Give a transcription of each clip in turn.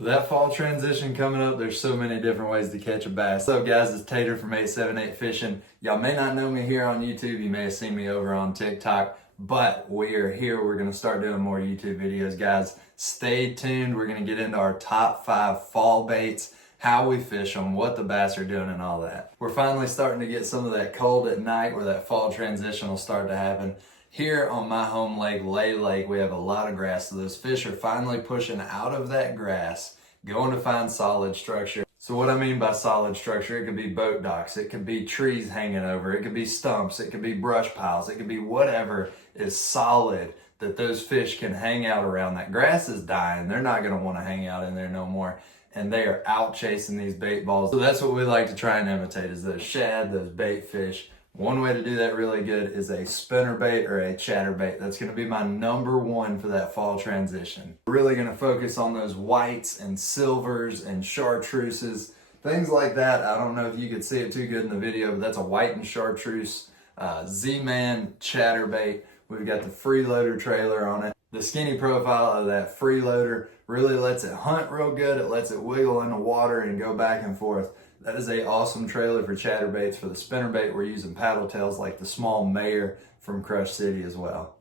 That fall transition coming up, there's so many different ways to catch a bass. What's up guys, it's Tater from 878 Fishing. Y'all may not know me here on YouTube, you may have seen me over on TikTok, but we are here, we're gonna start doing more YouTube videos, guys. Stay tuned, we're gonna get into our top 5 fall baits, how we fish them, what the bass are doing and all that. We're finally starting to get some of that cold at night where that fall transition will start to happen. Here on my home lake, Lay Lake, we have a lot of grass, so those fish are finally pushing out of that grass, going to find solid structure. So what I mean by solid structure, it could be boat docks, it could be trees hanging over, it could be stumps, it could be brush piles, it could be whatever is solid that those fish can hang out around. That grass is dying, they're not gonna wanna hang out in there no more, and they are out chasing these bait balls. So that's what we like to try and imitate, is those shad, those bait fish. One way to do that really good is a spinnerbait or a chatterbait. That's going to be my number one for that fall transition. We're really going to focus on those whites and silvers and chartreuses, things like that. I don't know if you could see it too good in the video, but that's a white and chartreuse Z-Man chatterbait. We've got the freeloader trailer on it. The skinny profile of that freeloader really lets it hunt real good. It lets it wiggle in the water and go back and forth. That is a awesome trailer for chatterbaits. For the spinnerbait, we're using paddle tails like the small Mayor from Crush City as well.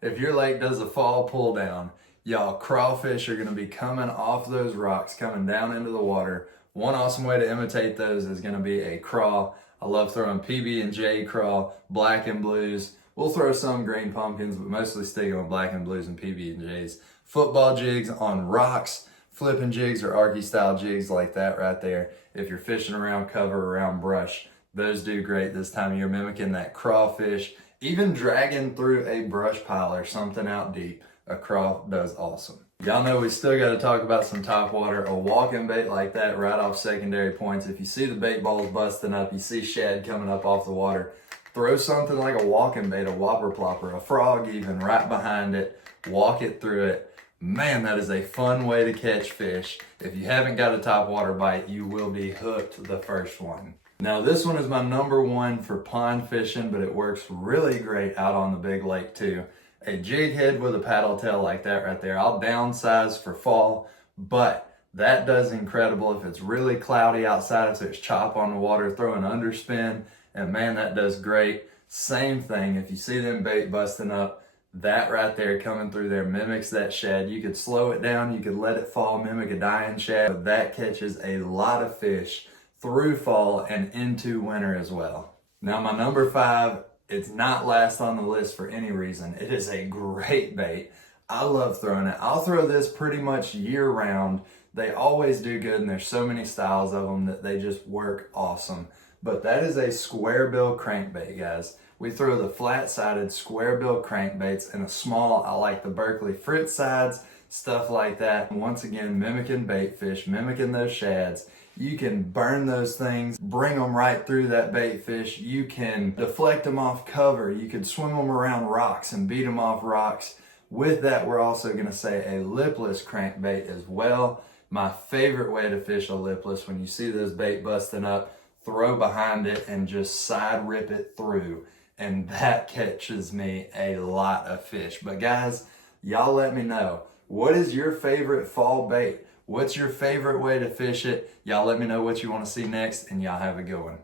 If your lake does a fall pull down, y'all, crawfish are gonna be coming off those rocks, coming down into the water. One awesome way to imitate those is gonna be a craw. I love throwing PB&J craw, black and blues. We'll throw some green pumpkins, but mostly sticking with black and blues and PB&Js. Football jigs on rocks, flipping jigs or Arky style jigs like that right there. If you're fishing around cover, around brush, those do great this time of year, mimicking that crawfish. Even dragging through a brush pile or something out deep, a craw does awesome. Y'all know we still got to talk about some top water. A Walkin bait like that right off secondary points. If you see the bait balls busting up, you see shad coming up off the water, throw something like a Walkin bait, a whopper plopper, a frog even right behind it, walk it through it. Man, that is a fun way to catch fish. If you haven't got a top water bite, you will be hooked the first one. Now this one is my number one for pond fishing, but it works really great out on the big lake too. A jig head with a paddle tail like that right there. I'll downsize for fall, but that does incredible if it's really cloudy outside, if there's chop on the water, throw an underspin, and man, that does great. Same thing, if you see them bait busting up, that right there coming through there mimics that shad. You could slow it down, you could let it fall, mimic a dying shad, but that catches a lot of fish through fall and into winter as well. Now my number 5, it's not last on the list for any reason. It is a great bait. I love throwing it. I'll throw this pretty much year round. They always do good, and there's so many styles of them that they just work awesome. But that is a square bill crankbait, guys. We throw the flat-sided square bill crankbaits in a small, I like the Berkeley Fritz sides, stuff like that. Once again, mimicking bait fish, mimicking those shads. You can burn those things, bring them right through that bait fish. You can deflect them off cover. You could swim them around rocks and beat them off rocks. With that, we're also gonna say a lipless crankbait as well. My favorite way to fish a lipless, when you see those bait busting up, throw behind it and just side rip it through. And that catches me a lot of fish. But guys, y'all let me know, what is your favorite fall bait? What's your favorite way to fish it? Y'all let me know what you want to see next, and y'all have a good one.